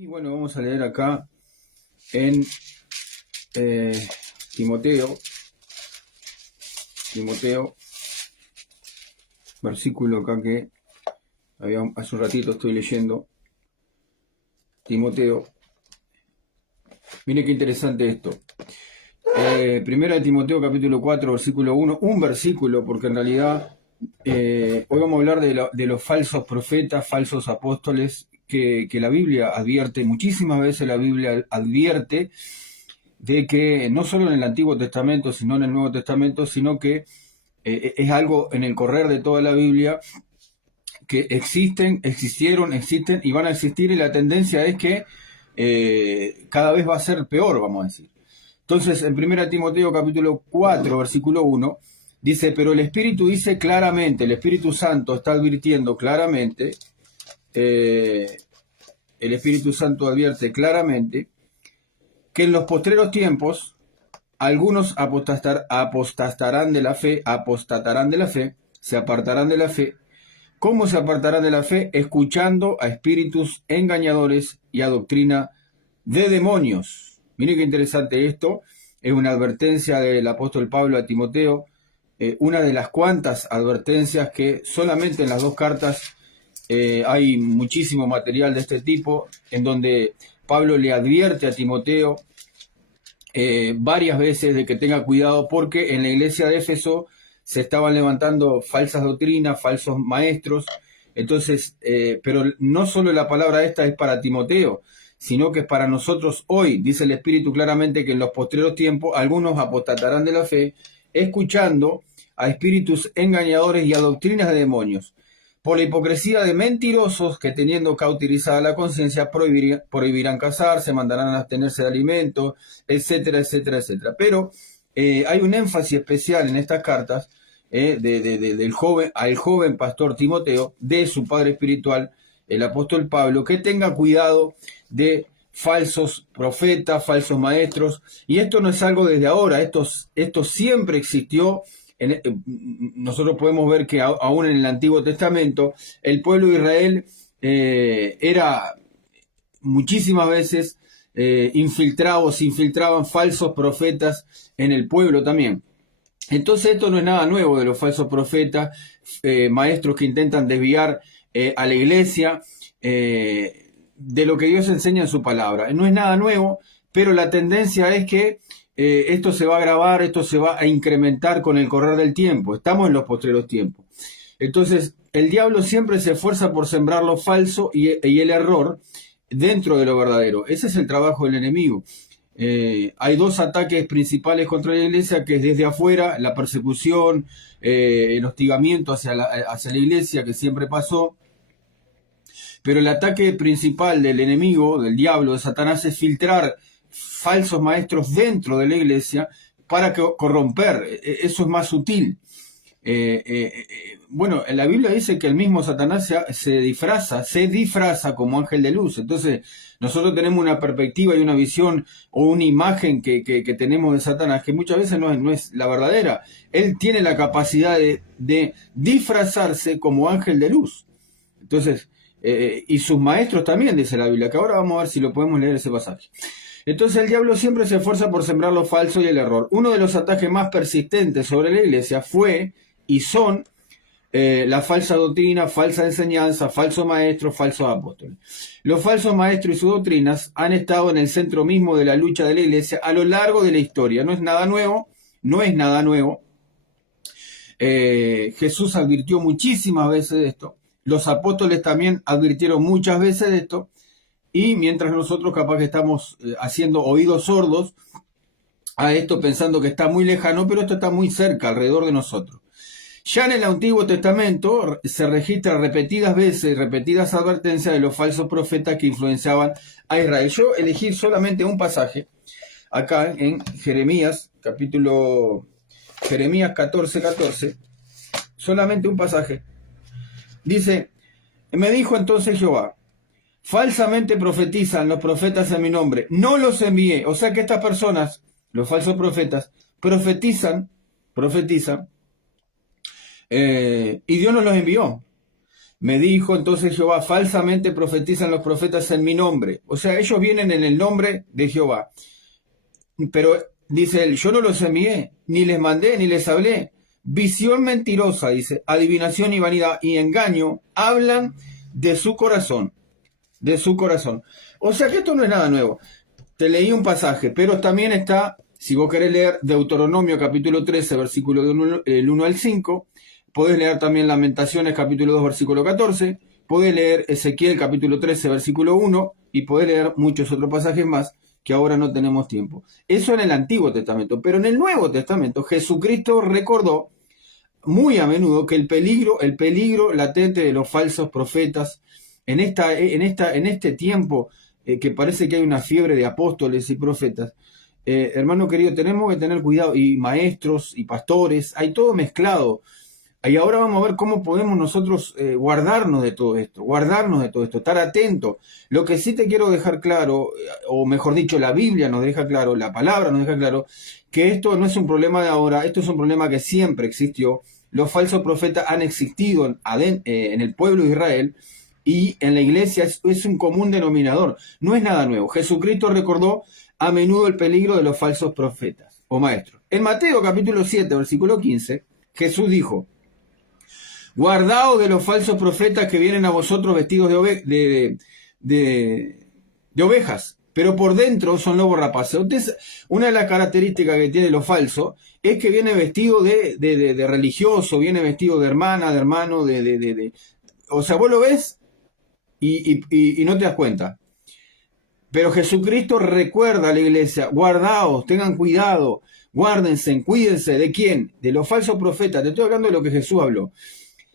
Y bueno, vamos a leer acá en Timoteo, versículo acá que hace un ratito estoy leyendo. Timoteo, mire qué interesante esto. Primera de Timoteo capítulo 4, versículo 1, un versículo, porque en realidad hoy vamos a hablar de los falsos profetas, falsos apóstoles, que la Biblia advierte, muchísimas veces la Biblia advierte de que no solo en el Antiguo Testamento, sino en el Nuevo Testamento, sino que es algo en el correr de toda la Biblia que existieron y van a existir, y la tendencia es que cada vez va a ser peor, vamos a decir. Entonces, en 1 Timoteo capítulo 4, versículo 1, dice, pero el Espíritu dice claramente, el Espíritu Santo está advirtiendo claramente, el Espíritu Santo advierte claramente que en los postreros tiempos algunos apostatarán de la fe, se apartarán de la fe. ¿Cómo se apartarán de la fe? Escuchando a espíritus engañadores y a doctrina de demonios. Miren qué interesante esto. Es una advertencia del apóstol Pablo a Timoteo, una de las cuantas advertencias que solamente en las dos cartas hay muchísimo material de este tipo, en donde Pablo le advierte a Timoteo varias veces de que tenga cuidado, porque en la iglesia de Éfeso se estaban levantando falsas doctrinas, falsos maestros. Entonces, pero no solo la palabra esta es para Timoteo, sino que es para nosotros hoy. Dice el Espíritu claramente que en los postreros tiempos algunos apostatarán de la fe, escuchando a espíritus engañadores y a doctrinas de demonios, por la hipocresía de mentirosos que, teniendo cauterizada la conciencia, prohibirán casarse, mandarán a abstenerse de alimentos, etcétera, etcétera, etcétera. Pero hay un énfasis especial en estas cartas al joven pastor Timoteo, de su padre espiritual, el apóstol Pablo, que tenga cuidado de falsos profetas, falsos maestros. Y esto no es algo desde ahora, esto siempre existió. Nosotros podemos ver que aún en el Antiguo Testamento el pueblo de Israel era muchísimas veces se infiltraban falsos profetas en el pueblo también. Entonces esto no es nada nuevo de los falsos profetas, maestros que intentan desviar a la iglesia de lo que Dios enseña en su palabra. No es nada nuevo, pero la tendencia es que esto se va a agravar, esto se va a incrementar con el correr del tiempo. Estamos en los postreros tiempos. Entonces, el diablo siempre se esfuerza por sembrar lo falso y el error dentro de lo verdadero. Ese es el trabajo del enemigo. Hay dos ataques principales contra la iglesia, que es desde afuera, la persecución, el hostigamiento hacia la iglesia, que siempre pasó. Pero el ataque principal del enemigo, del diablo, de Satanás, es filtrar falsos maestros dentro de la iglesia para corromper. Eso es más sutil. Bueno, en la Biblia dice que el mismo Satanás se disfraza como ángel de luz. Entonces, nosotros tenemos una perspectiva y una visión o una imagen que tenemos de Satanás, que muchas veces no es la verdadera. Él tiene la capacidad de disfrazarse como ángel de luz. Entonces, y sus maestros también, dice la Biblia, que ahora vamos a ver si lo podemos leer ese pasaje. Entonces el diablo siempre se esfuerza por sembrar lo falso y el error. Uno de los ataques más persistentes sobre la iglesia fue y son la falsa doctrina, falsa enseñanza, falso maestro, falsos apóstoles. Los falsos maestros y sus doctrinas han estado en el centro mismo de la lucha de la iglesia a lo largo de la historia. No es nada nuevo. Jesús advirtió muchísimas veces de esto. Los apóstoles también advirtieron muchas veces de esto. Y mientras nosotros capaz que estamos haciendo oídos sordos a esto, pensando que está muy lejano, pero esto está muy cerca, alrededor de nosotros. Ya en el Antiguo Testamento se registran repetidas advertencias de los falsos profetas que influenciaban a Israel. Yo elegí solamente un pasaje, acá en Jeremías 14:14, solamente un pasaje. Dice, me dijo entonces Jehová, falsamente profetizan los profetas en mi nombre, no los envié. O sea que estas personas, los falsos profetas, profetizan, y Dios no los envió. Me dijo entonces Jehová, falsamente profetizan los profetas en mi nombre. O sea, ellos vienen en el nombre de Jehová. Pero dice él, yo no los envié, ni les mandé, ni les hablé. Visión mentirosa, dice, adivinación y vanidad y engaño, hablan de su corazón, de su corazón. O sea que esto no es nada nuevo. Te leí un pasaje, pero también está, si vos querés leer Deuteronomio capítulo 13, versículo del 1 al 5, podés leer también Lamentaciones capítulo 2, versículo 14, podés leer Ezequiel capítulo 13, versículo 1, y podés leer muchos otros pasajes más que ahora no tenemos tiempo. Eso en el Antiguo Testamento, pero en el Nuevo Testamento Jesucristo recordó muy a menudo que el peligro latente de los falsos profetas en este tiempo que parece que hay una fiebre de apóstoles y profetas. Hermano querido, tenemos que tener cuidado, y maestros y pastores, hay todo mezclado. Y ahora vamos a ver cómo podemos nosotros guardarnos de todo esto, estar atentos. Lo que sí te quiero dejar claro, o mejor dicho, la Biblia nos deja claro, la palabra nos deja claro, que esto no es un problema de ahora, esto es un problema que siempre existió. Los falsos profetas han existido en el pueblo de Israel, y en la iglesia es un común denominador, no es nada nuevo. Jesucristo recordó a menudo el peligro de los falsos profetas o maestros. En Mateo capítulo 7, versículo 15, Jesús dijo, guardaos de los falsos profetas que vienen a vosotros vestidos de ovejas, pero por dentro son lobos rapaces. Entonces, una de las características que tiene lo falso es que viene vestido de religioso, viene vestido de hermana, de hermano, o sea, vos lo ves y no te das cuenta. Pero Jesucristo recuerda a la iglesia, guardaos, tengan cuidado, guárdense, cuídense. ¿De quién? De los falsos profetas. Te estoy hablando de lo que Jesús habló.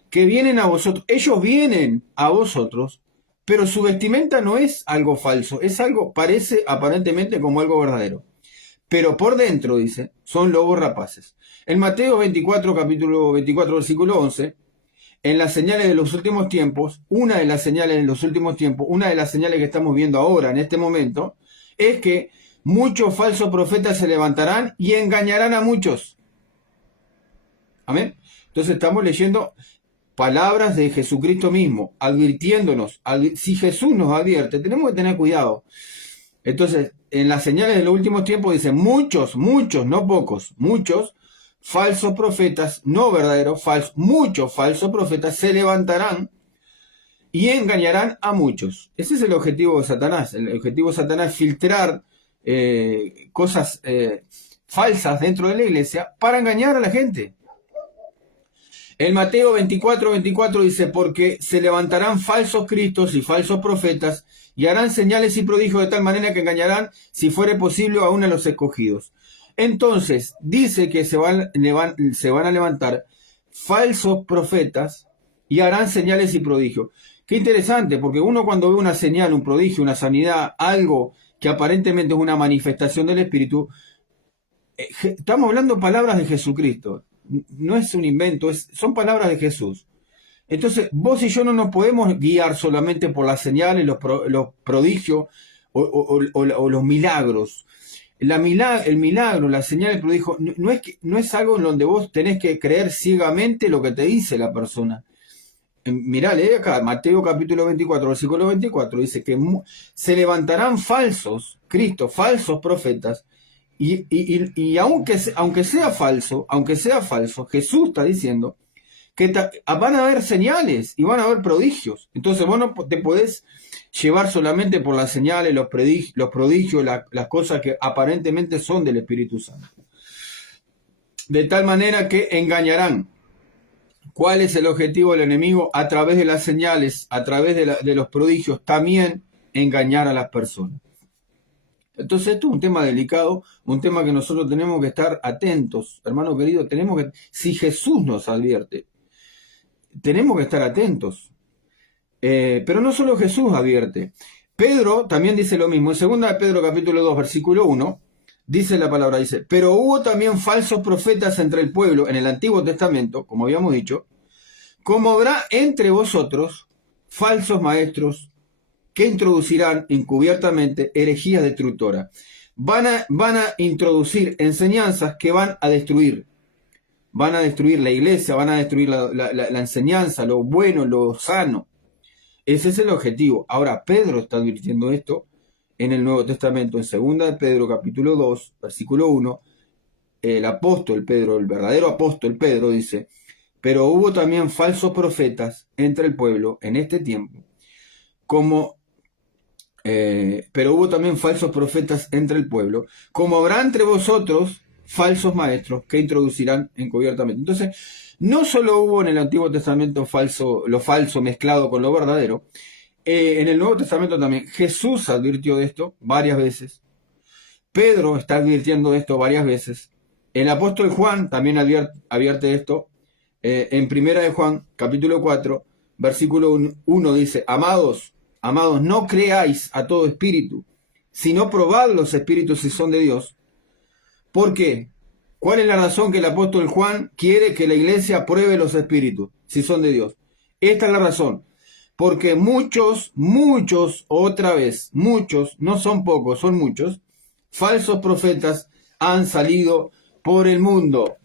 Que vienen a vosotros, ellos vienen a vosotros, pero su vestimenta no es algo falso, es algo, parece aparentemente como algo verdadero. Pero por dentro, dice, son lobos rapaces. En Mateo 24, capítulo 24, versículo 11, en las señales de los últimos tiempos, una de las señales que estamos viendo ahora, en este momento, es que muchos falsos profetas se levantarán y engañarán a muchos. Amén. Entonces estamos leyendo palabras de Jesucristo mismo, advirtiéndonos. Si Jesús nos advierte, tenemos que tener cuidado. Entonces, en las señales de los últimos tiempos dice, muchos, no pocos, muchos falsos profetas, no verdaderos, muchos falsos profetas se levantarán y engañarán a muchos. Ese es el objetivo de Satanás. El objetivo de Satanás es filtrar cosas falsas dentro de la iglesia para engañar a la gente. En Mateo 24 dice, porque se levantarán falsos cristos y falsos profetas y harán señales y prodigios de tal manera que engañarán, si fuere posible, aún a los escogidos. Entonces, dice que se van a levantar falsos profetas y harán señales y prodigios. Qué interesante, porque uno cuando ve una señal, un prodigio, una sanidad, algo que aparentemente es una manifestación del Espíritu, estamos hablando palabras de Jesucristo. No es un invento, son palabras de Jesús. Entonces, vos y yo no nos podemos guiar solamente por las señales, los prodigios o los milagros. El milagro, la señal, el prodigio, no es algo en donde vos tenés que creer ciegamente lo que te dice la persona. Mirá, lee acá, Mateo capítulo 24, versículo 24, dice que se levantarán falsos, falsos profetas, y aunque sea falso, Jesús está diciendo que van a haber señales y van a haber prodigios. Entonces vos no te podés llevar solamente por las señales, los prodigios, las cosas que aparentemente son del Espíritu Santo. De tal manera que engañarán. ¿Cuál es el objetivo del enemigo? A través de las señales, a través de los prodigios, también engañar a las personas. Entonces esto es un tema delicado, un tema que nosotros tenemos que estar atentos, hermano querido, si Jesús nos advierte, tenemos que estar atentos. Pero no solo Jesús advierte. Pedro también dice lo mismo. En 2 Pedro capítulo 2, versículo 1, dice la palabra, dice, pero hubo también falsos profetas entre el pueblo en el Antiguo Testamento, como habíamos dicho, como habrá entre vosotros falsos maestros que introducirán encubiertamente herejías destructoras. Van a introducir enseñanzas que van a destruir. van a destruir la iglesia, van a destruir la enseñanza, lo bueno, lo sano. Ese es el objetivo. Ahora, Pedro está advirtiendo esto en el Nuevo Testamento, en 2 de Pedro, capítulo 2, versículo 1, el apóstol Pedro, el verdadero apóstol Pedro dice: pero hubo también falsos profetas entre el pueblo en este tiempo, pero hubo también falsos profetas entre el pueblo, como habrá entre vosotros falsos maestros que introducirán encubiertamente. Entonces, no solo hubo en el Antiguo Testamento lo falso mezclado con lo verdadero, en el Nuevo Testamento también Jesús advirtió de esto varias veces, Pedro está advirtiendo de esto varias veces, el apóstol Juan también advierte de esto, en 1 de Juan, capítulo 4, versículo 1 dice: amados, no creáis a todo espíritu, sino probad los espíritus si son de Dios. ¿Por qué? ¿Cuál es la razón que el apóstol Juan quiere que la iglesia pruebe los espíritus si son de Dios? Esta es la razón. Porque muchos, otra vez, muchos, no son pocos, son muchos, falsos profetas han salido por el mundo.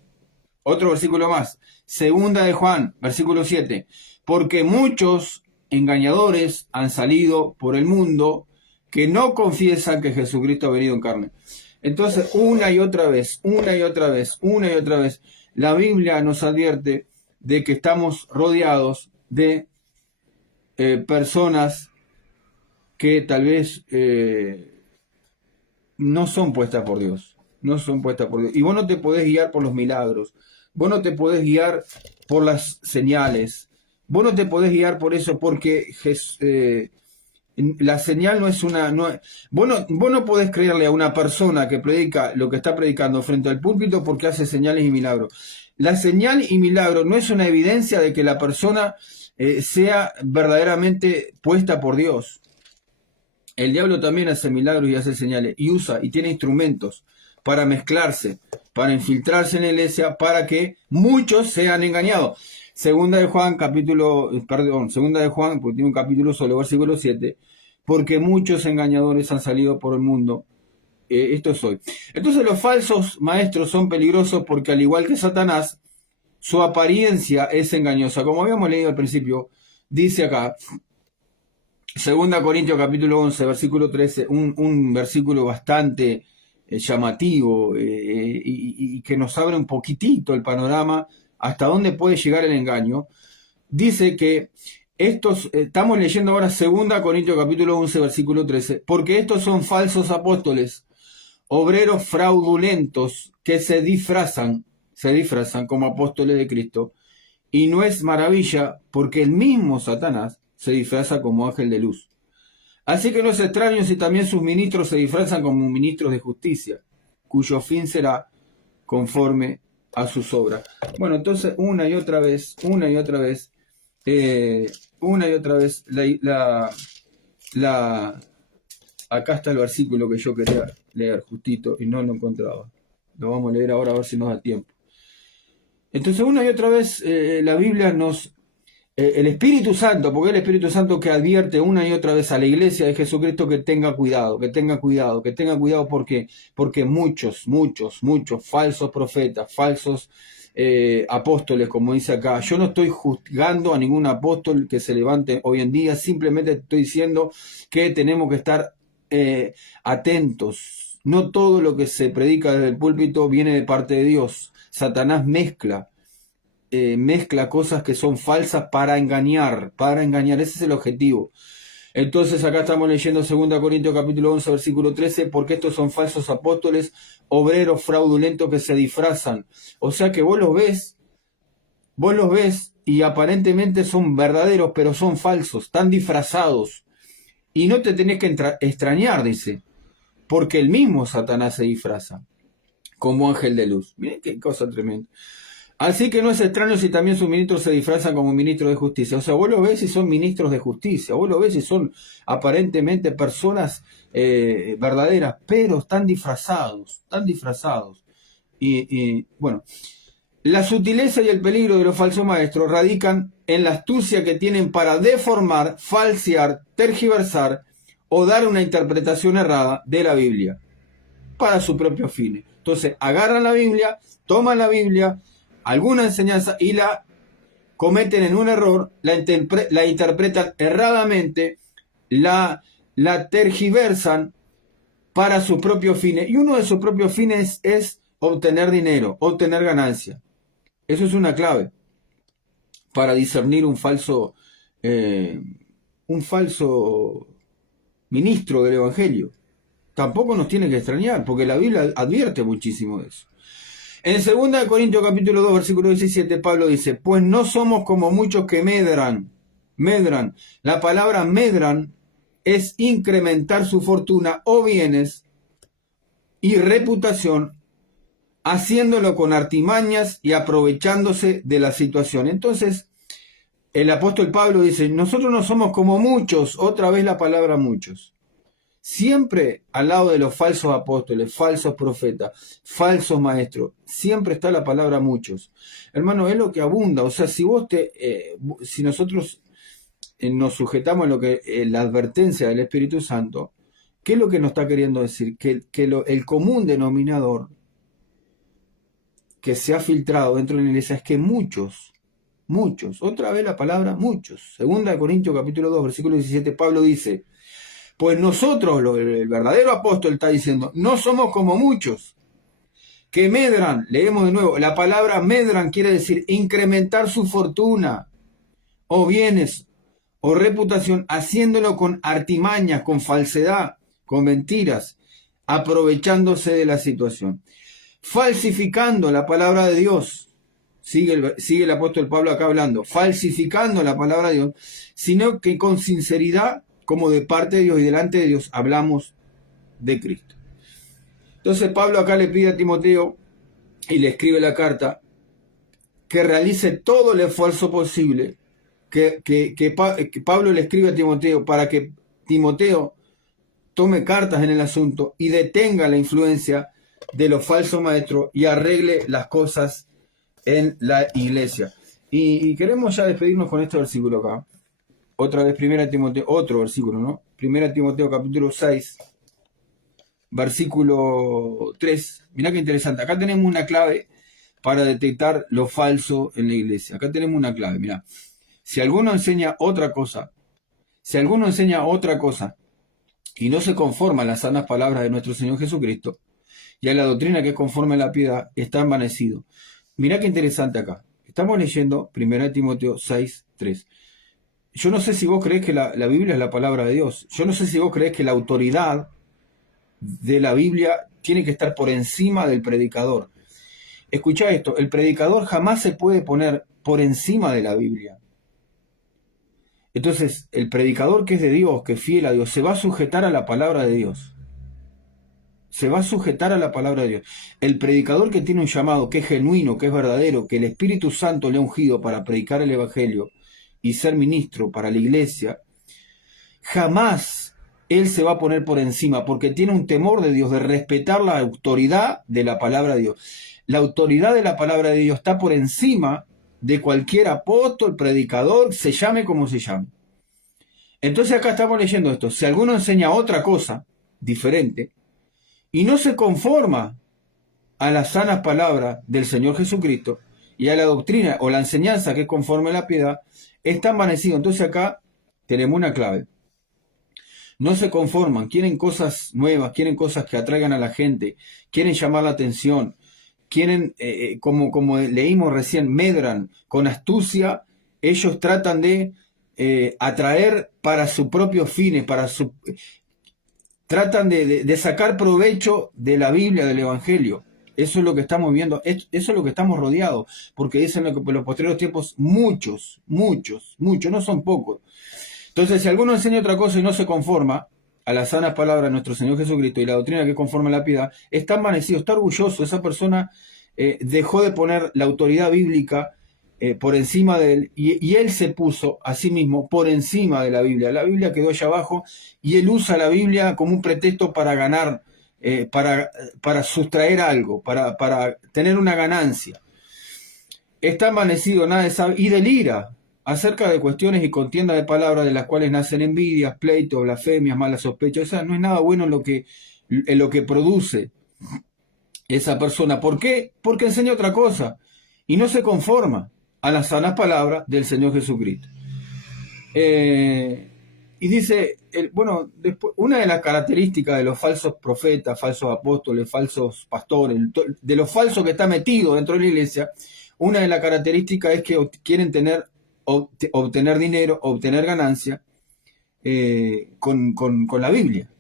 Otro versículo más, 2 de Juan, versículo 7, porque muchos engañadores han salido por el mundo que no confiesan que Jesucristo ha venido en carne. Entonces, una y otra vez, la Biblia nos advierte de que estamos rodeados de personas que tal vez no son puestas por Dios. Y vos no te podés guiar por los milagros. Vos no te podés guiar por las señales. Vos no te podés guiar por eso porque la señal no es una... vos no podés creerle a una persona que predica lo que está predicando frente al púlpito porque hace señales y milagros. La señal y milagro no es una evidencia de que la persona sea verdaderamente puesta por Dios. El diablo también hace milagros y hace señales y usa y tiene instrumentos para mezclarse, para infiltrarse en la iglesia, para que muchos sean engañados. Segunda de Juan, porque tiene un capítulo solo, versículo 7, porque muchos engañadores han salido por el mundo. Esto es hoy. Entonces los falsos maestros son peligrosos porque, al igual que Satanás, su apariencia es engañosa. Como habíamos leído al principio, dice acá, 2 Corintios capítulo 11, versículo 13, un versículo bastante llamativo y que nos abre un poquitito el panorama hasta dónde puede llegar el engaño. Dice que estamos leyendo ahora 2 Corintios capítulo 11, versículo 13, porque estos son falsos apóstoles, obreros fraudulentos que se disfrazan como apóstoles de Cristo, y no es maravilla porque el mismo Satanás se disfraza como ángel de luz. Así que no es extraño si también sus ministros se disfrazan como ministros de justicia, cuyo fin será conforme a sus obras. Bueno, entonces una y otra vez, acá está el versículo que yo quería leer justito y no lo encontraba. Lo vamos a leer ahora a ver si nos da tiempo. Entonces una y otra vez la Biblia el Espíritu Santo, porque es el Espíritu Santo que advierte una y otra vez a la iglesia de Jesucristo que tenga cuidado, porque muchos falsos profetas, falsos apóstoles, como dice acá. Yo no estoy juzgando a ningún apóstol que se levante hoy en día, simplemente estoy diciendo que tenemos que estar atentos. No todo lo que se predica desde el púlpito viene de parte de Dios. Satanás mezcla cosas que son falsas para engañar, ese es el objetivo. Entonces acá estamos leyendo 2 Corintios capítulo 11 versículo 13, porque estos son falsos apóstoles, obreros fraudulentos que se disfrazan. O sea que vos los ves y aparentemente son verdaderos, pero son falsos, están disfrazados. Y no te tenés que extrañar, dice, porque el mismo Satanás se disfraza como ángel de luz. Miren qué cosa tremenda. Así que no es extraño si también sus ministros se disfrazan como ministros de justicia. O sea, vos lo ves y son ministros de justicia, vos lo ves y son aparentemente personas verdaderas, pero están disfrazados. Y bueno, la sutileza y el peligro de los falsos maestros radican en la astucia que tienen para deformar, falsear, tergiversar o dar una interpretación errada de la Biblia para sus propios fines. Entonces, agarran la Biblia, toman la Biblia, alguna enseñanza y la cometen en un error, la interpretan erradamente, la tergiversan para sus propios fines. Y uno de sus propios fines es obtener dinero, obtener ganancia. Eso es una clave para discernir un falso ministro del Evangelio. Tampoco nos tiene que extrañar, porque la Biblia advierte muchísimo de eso. En 2 Corintios capítulo 2, versículo 17, Pablo dice, pues no somos como muchos que medran. Medran. La palabra medran es incrementar su fortuna o bienes y reputación, haciéndolo con artimañas y aprovechándose de la situación. Entonces, el apóstol Pablo dice, nosotros no somos como muchos, otra vez la palabra muchos. Siempre al lado de los falsos apóstoles, falsos profetas, falsos maestros, siempre está la palabra muchos. Hermano, es lo que abunda. O sea, si nosotros nos sujetamos a lo que la advertencia del Espíritu Santo, ¿qué es lo que nos está queriendo decir? Que el común denominador que se ha filtrado dentro de la iglesia es que muchos, otra vez la palabra muchos. 2 Corintios capítulo 2, versículo 17, Pablo dice, pues nosotros, el verdadero apóstol está diciendo, no somos como muchos que medran. Leemos de nuevo, la palabra medran quiere decir incrementar su fortuna o bienes o reputación, haciéndolo con artimañas, con falsedad, con mentiras, aprovechándose de la situación, falsificando la palabra de Dios. Sigue el apóstol Pablo acá hablando, falsificando la palabra de Dios, sino que con sinceridad, como de parte de Dios y delante de Dios, hablamos de Cristo. Entonces Pablo acá le pide a Timoteo y le escribe la carta que realice todo el esfuerzo posible, que Pablo le escribe a Timoteo para que Timoteo tome cartas en el asunto y detenga la influencia de los falsos maestros y arregle las cosas en la iglesia. Y queremos ya despedirnos con este versículo acá. Otra vez, 1 Timoteo, otro versículo, ¿no? 1 Timoteo capítulo 6, versículo 3. Mirá qué interesante. Acá tenemos una clave para detectar lo falso en la iglesia. Acá tenemos una clave, mirá. Si alguno enseña otra cosa y no se conforma a las sanas palabras de nuestro Señor Jesucristo y a la doctrina que es conforme a la piedad, está envanecido. Mirá qué interesante acá. Estamos leyendo 1 Timoteo 6, 3. Yo no sé si vos creés que la Biblia es la palabra de Dios. Yo no sé si vos creés que la autoridad de la Biblia tiene que estar por encima del predicador. Escuchá esto, el predicador jamás se puede poner por encima de la Biblia. Entonces, el predicador que es de Dios, que es fiel a Dios, se va a sujetar a la palabra de Dios. Se va a sujetar a la palabra de Dios. El predicador que tiene un llamado, que es genuino, que es verdadero, que el Espíritu Santo le ha ungido para predicar el Evangelio y ser ministro para la iglesia, jamás él se va a poner por encima, porque tiene un temor de Dios, de respetar la autoridad de la palabra de Dios. La autoridad de la palabra de Dios está por encima de cualquier apóstol, predicador, se llame como se llame. Entonces acá estamos leyendo esto. Si alguno enseña otra cosa diferente y no se conforma a las sanas palabras del Señor Jesucristo y a la doctrina o la enseñanza que es conforme a la piedad, está envanecido. Entonces acá tenemos una clave. No se conforman, quieren cosas nuevas, quieren cosas que atraigan a la gente, quieren llamar la atención, quieren, como leímos recién, medran con astucia, ellos tratan de atraer para sus propios fines, tratan de sacar provecho de la Biblia, del Evangelio. Eso es lo que estamos viendo, eso es lo que estamos rodeados, porque dicen que en los posteriores tiempos muchos, no son pocos. Entonces, si alguno enseña otra cosa y no se conforma a las sanas palabras de nuestro Señor Jesucristo y la doctrina que conforma la piedad, está envanecido, está orgulloso. Esa persona dejó de poner la autoridad bíblica por encima de él, y él se puso a sí mismo por encima de la Biblia. La Biblia quedó allá abajo y él usa la Biblia como un pretexto para ganar, para sustraer algo, para tener una ganancia. Está envanecido, nada de saber, y delira acerca de cuestiones y contiendas de palabras de las cuales nacen envidias, pleitos, blasfemias, malas sospechas. O sea, no es nada bueno en lo que produce esa persona. ¿Por qué? Porque enseña otra cosa. y no se conforma a las sanas palabras del Señor Jesucristo. Y dice, bueno, después, una de las características de los falsos profetas, falsos apóstoles, falsos pastores, de los falsos que está metido dentro de la iglesia, una de las características es que quieren obtener dinero, obtener ganancia con la Biblia.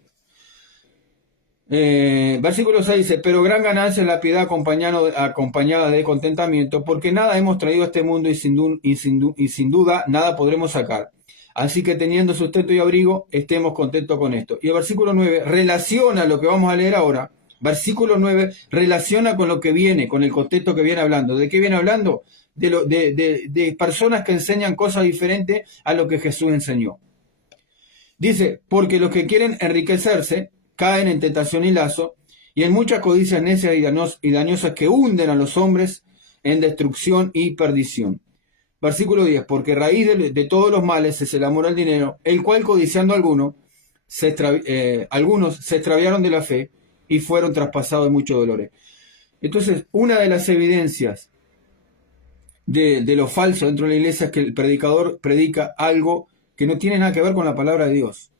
Versículo 6 dice, pero gran ganancia es la piedad acompañada de contentamiento, porque nada hemos traído a este mundo y sin duda nada podremos sacar. Así que teniendo sustento y abrigo, estemos contentos con esto. Y el versículo 9 relaciona lo que vamos a leer ahora. Versículo 9 relaciona con lo que viene, con el contexto que viene hablando. ¿De qué viene hablando? De personas que enseñan cosas diferentes a lo que Jesús enseñó. Dice, porque los que quieren enriquecerse caen en tentación y lazo, y en muchas codicias necias y dañosas que hunden a los hombres en destrucción y perdición. Versículo 10, porque raíz de todos los males es el amor al dinero, el cual codiciando algunos se extraviaron de la fe y fueron traspasados de muchos dolores. Entonces, una de las evidencias de lo falso dentro de la iglesia es que el predicador predica algo que no tiene nada que ver con la palabra de Dios.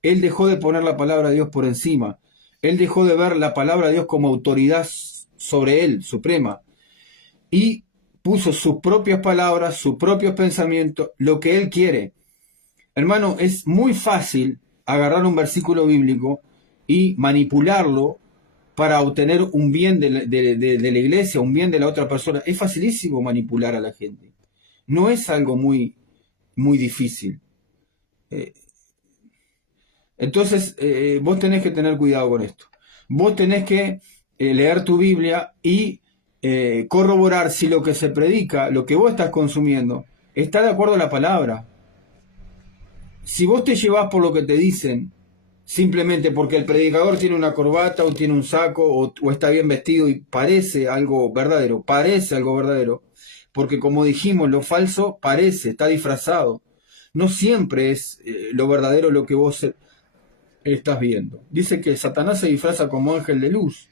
Él dejó de poner la palabra de Dios por encima. Él dejó de ver la palabra de Dios como autoridad sobre él, suprema. Y puso sus propias palabras, sus propios pensamientos, lo que él quiere. Hermano, es muy fácil agarrar un versículo bíblico y manipularlo para obtener un bien de la iglesia, un bien de la otra persona. Es facilísimo manipular a la gente. No es algo muy difícil. Entonces, vos tenés que tener cuidado con esto. Vos tenés que leer tu Biblia y corroborar si lo que se predica, lo que vos estás consumiendo, está de acuerdo a la palabra. Si vos te llevás por lo que te dicen, simplemente porque el predicador tiene una corbata o tiene un saco o está bien vestido y parece algo verdadero, porque como dijimos, lo falso parece, está disfrazado. No siempre es lo verdadero lo que vos estás viendo. Dice que Satanás se disfraza como ángel de luz.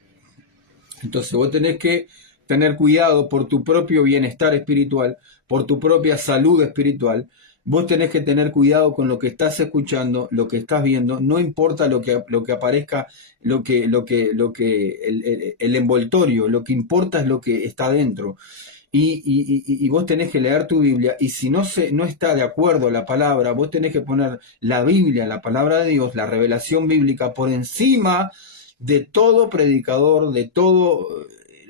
Entonces vos tenés que tener cuidado por tu propio bienestar espiritual, por tu propia salud espiritual. Vos tenés que tener cuidado con lo que estás escuchando, lo que estás viendo. No importa lo que aparezca, el envoltorio. Lo que importa es lo que está dentro. Y vos tenés que leer tu Biblia, y si no está de acuerdo a la palabra, vos tenés que poner la Biblia, la palabra de Dios, la revelación bíblica, por encima de todo predicador, de todo,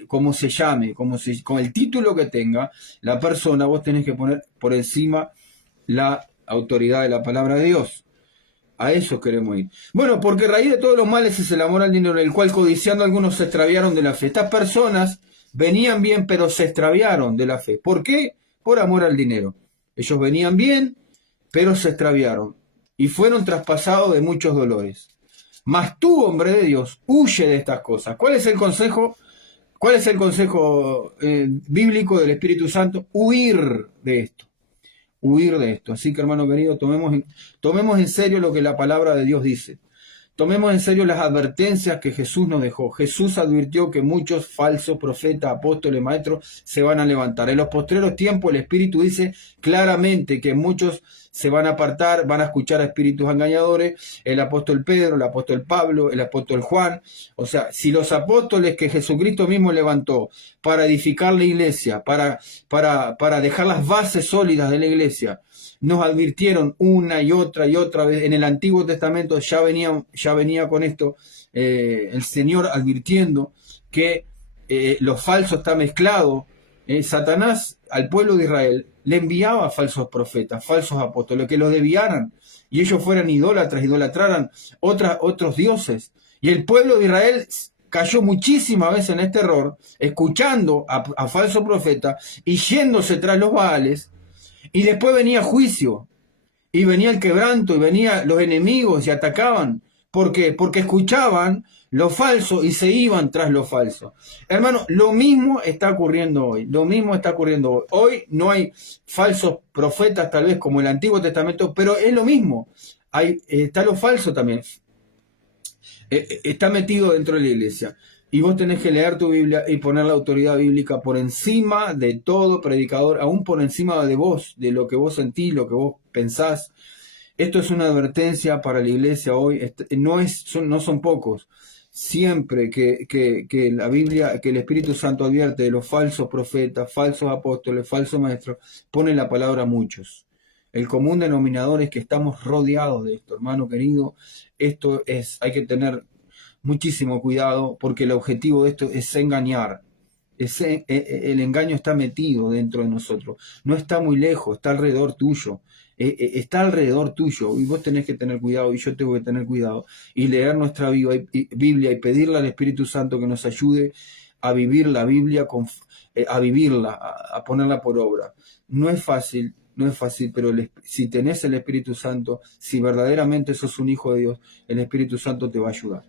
como se llame, con el título que tenga la persona, vos tenés que poner por encima la autoridad de la palabra de Dios. A eso queremos ir. Bueno, porque raíz de todos los males es el amor al dinero, el cual codiciando algunos se extraviaron de la fe. Estas personas venían bien, pero se extraviaron de la fe. ¿Por qué? Por amor al dinero. Ellos venían bien, pero se extraviaron y fueron traspasados de muchos dolores. Mas tú, hombre de Dios, huye de estas cosas. ¿Cuál es el consejo? ¿Cuál es el consejo bíblico del Espíritu Santo? Huir de esto. Huir de esto. Así que, hermano querido, tomemos en serio lo que la palabra de Dios dice. Tomemos en serio las advertencias que Jesús nos dejó. Jesús advirtió que muchos falsos profetas, apóstoles, maestros se van a levantar. En los postreros tiempos el Espíritu dice claramente que muchos se van a apartar, van a escuchar a espíritus engañadores. El apóstol Pedro, el apóstol Pablo, el apóstol Juan. O sea, si los apóstoles que Jesucristo mismo levantó para edificar la iglesia, para dejar las bases sólidas de la iglesia, nos advirtieron una y otra vez. En el Antiguo Testamento ya venía con esto el Señor advirtiendo que lo falso está mezclado. Satanás al pueblo de Israel le enviaba falsos profetas, falsos apóstoles, que los desviaran y ellos fueran idólatras, idolatraran otros dioses. Y el pueblo de Israel cayó muchísimas veces en este error, escuchando a falsos profetas y yéndose tras los Baales. Y después venía juicio, y venía el quebranto, y venían los enemigos y atacaban. ¿Por qué? Porque escuchaban lo falso y se iban tras lo falso. Hermano, lo mismo está ocurriendo hoy. Hoy no hay falsos profetas, tal vez como el Antiguo Testamento, pero es lo mismo. Está lo falso también. Está metido dentro de la iglesia. Y vos tenés que leer tu Biblia y poner la autoridad bíblica por encima de todo predicador, aún por encima de vos, de lo que vos sentís, lo que vos pensás. Esto es una advertencia para la iglesia hoy. No son pocos. Siempre que la Biblia, que el Espíritu Santo advierte de los falsos profetas, falsos apóstoles, falsos maestros, pone la palabra muchos. El común denominador es que estamos rodeados de esto, hermano querido. Hay que tener muchísimo cuidado porque el objetivo de esto es engañar. El engaño está metido dentro de nosotros, no está muy lejos, está alrededor tuyo, está alrededor tuyo y vos tenés que tener cuidado y yo tengo que tener cuidado y leer nuestra Biblia y pedirle al Espíritu Santo que nos ayude a vivir la Biblia, a vivirla, a ponerla por obra. No es fácil, no es fácil, pero si tenés el Espíritu Santo, si verdaderamente sos un hijo de Dios, el Espíritu Santo te va a ayudar.